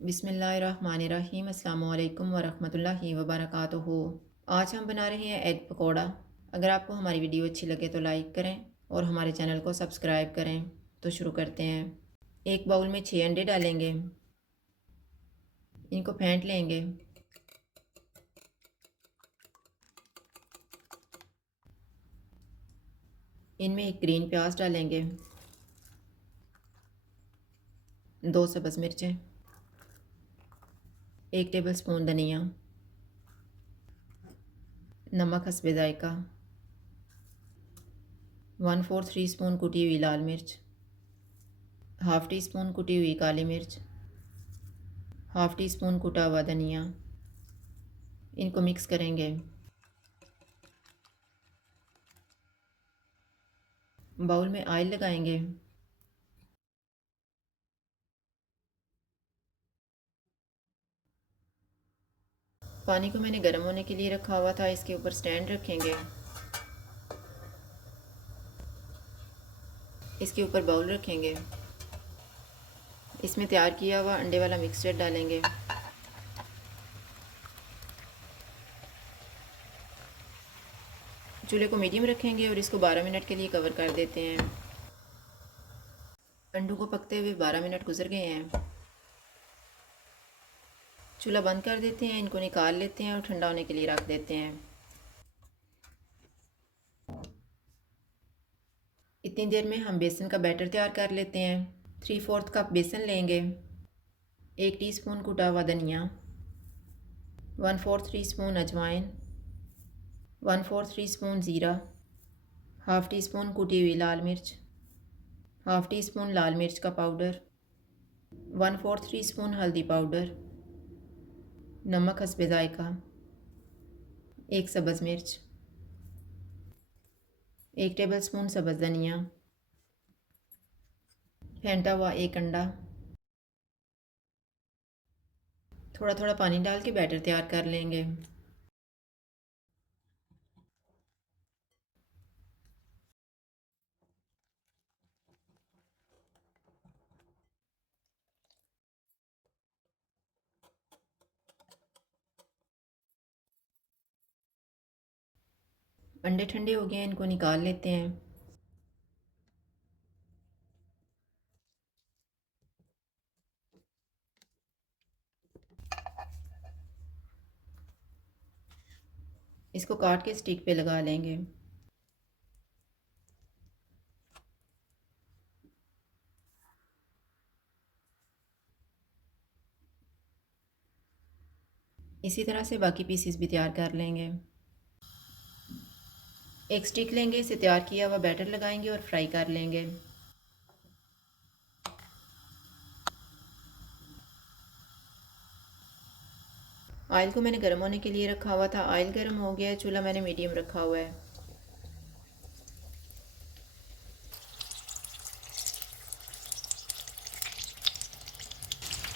बिस्मिल्लाहिर्रहमानिर्रहीम अस्सलामु अलैकुम वरहमतुल्लाहि वबरकातुहू। आज हम बना रहे हैं एग पकौड़ा। अगर आपको हमारी वीडियो अच्छी लगे तो लाइक करें और हमारे चैनल को सब्सक्राइब करें। तो शुरू करते हैं। एक बाउल में 6 अंडे डालेंगे, इनको फेंट लेंगे। इनमें एक ग्रीन प्याज डालेंगे, 2 सब्ज़ मिर्चें, 1 टेबल स्पून धनिया, नमक हस्बे जायका, 1/4 टी स्पून कुटी हुई लाल मिर्च, हाफ़ टी स्पून कुटी हुई काली मिर्च, हाफ़ टी स्पून कुटा हुआ धनिया। इनको मिक्स करेंगे। बाउल में ऑयल लगाएंगे। पानी को मैंने गर्म होने के लिए रखा हुआ था। इसके ऊपर स्टैंड रखेंगे, इसके ऊपर बाउल रखेंगे, इसमें तैयार किया हुआ अंडे वाला मिक्सचर डालेंगे। चूल्हे को मीडियम रखेंगे और इसको 12 मिनट के लिए कवर कर देते हैं। अंडों को पकते हुए 12 मिनट गुजर गए हैं। चूल्हा बंद कर देते हैं, इनको निकाल लेते हैं और ठंडा होने के लिए रख देते हैं। इतनी देर में हम बेसन का बैटर तैयार कर लेते हैं। 3/4 कप बेसन लेंगे, 1 टीस्पून कुटा हुआ धनिया, 1/4 टी स्पून अजवाइन, 1/4 टी स्पून ज़ीरा, हाफ़ टी स्पून कुटी हुई लाल मिर्च, हाफ़ टी स्पून लाल मिर्च का पाउडर, 1/4 टी स्पून हल्दी पाउडर, नमक हस्बे जायका, 1 सब्ज़ मिर्च, 1 टेबल स्पून सब्ज़ धनिया, फेंटा हुआ 1 अंडा। थोड़ा थोड़ा पानी डाल के बैटर तैयार कर लेंगे। अंडे ठंडे हो गए हैं, इनको निकाल लेते हैं। इसको काट के स्टिक पे लगा लेंगे। इसी तरह से बाकी पीसीस भी तैयार कर लेंगे। एक स्टिक लेंगे, इसे तैयार किया हुआ बैटर लगाएंगे और फ्राई कर लेंगे। ऑयल को मैंने गर्म होने के लिए रखा हुआ था। ऑयल गर्म हो गया है, चूल्हा मैंने मीडियम रखा हुआ है।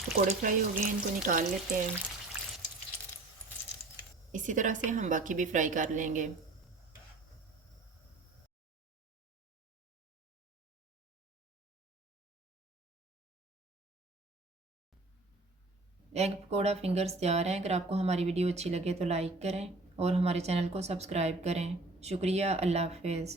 पकौड़े फ्राई हो गए हैं, इनको निकाल लेते हैं। इसी तरह से हम बाकी भी फ्राई कर लेंगे। एग पकौड़ा फिंगर्स तैयार हैं। अगर आपको हमारी वीडियो अच्छी लगे तो लाइक करें और हमारे चैनल को सब्सक्राइब करें। शुक्रिया। अल्लाह हाफिज़।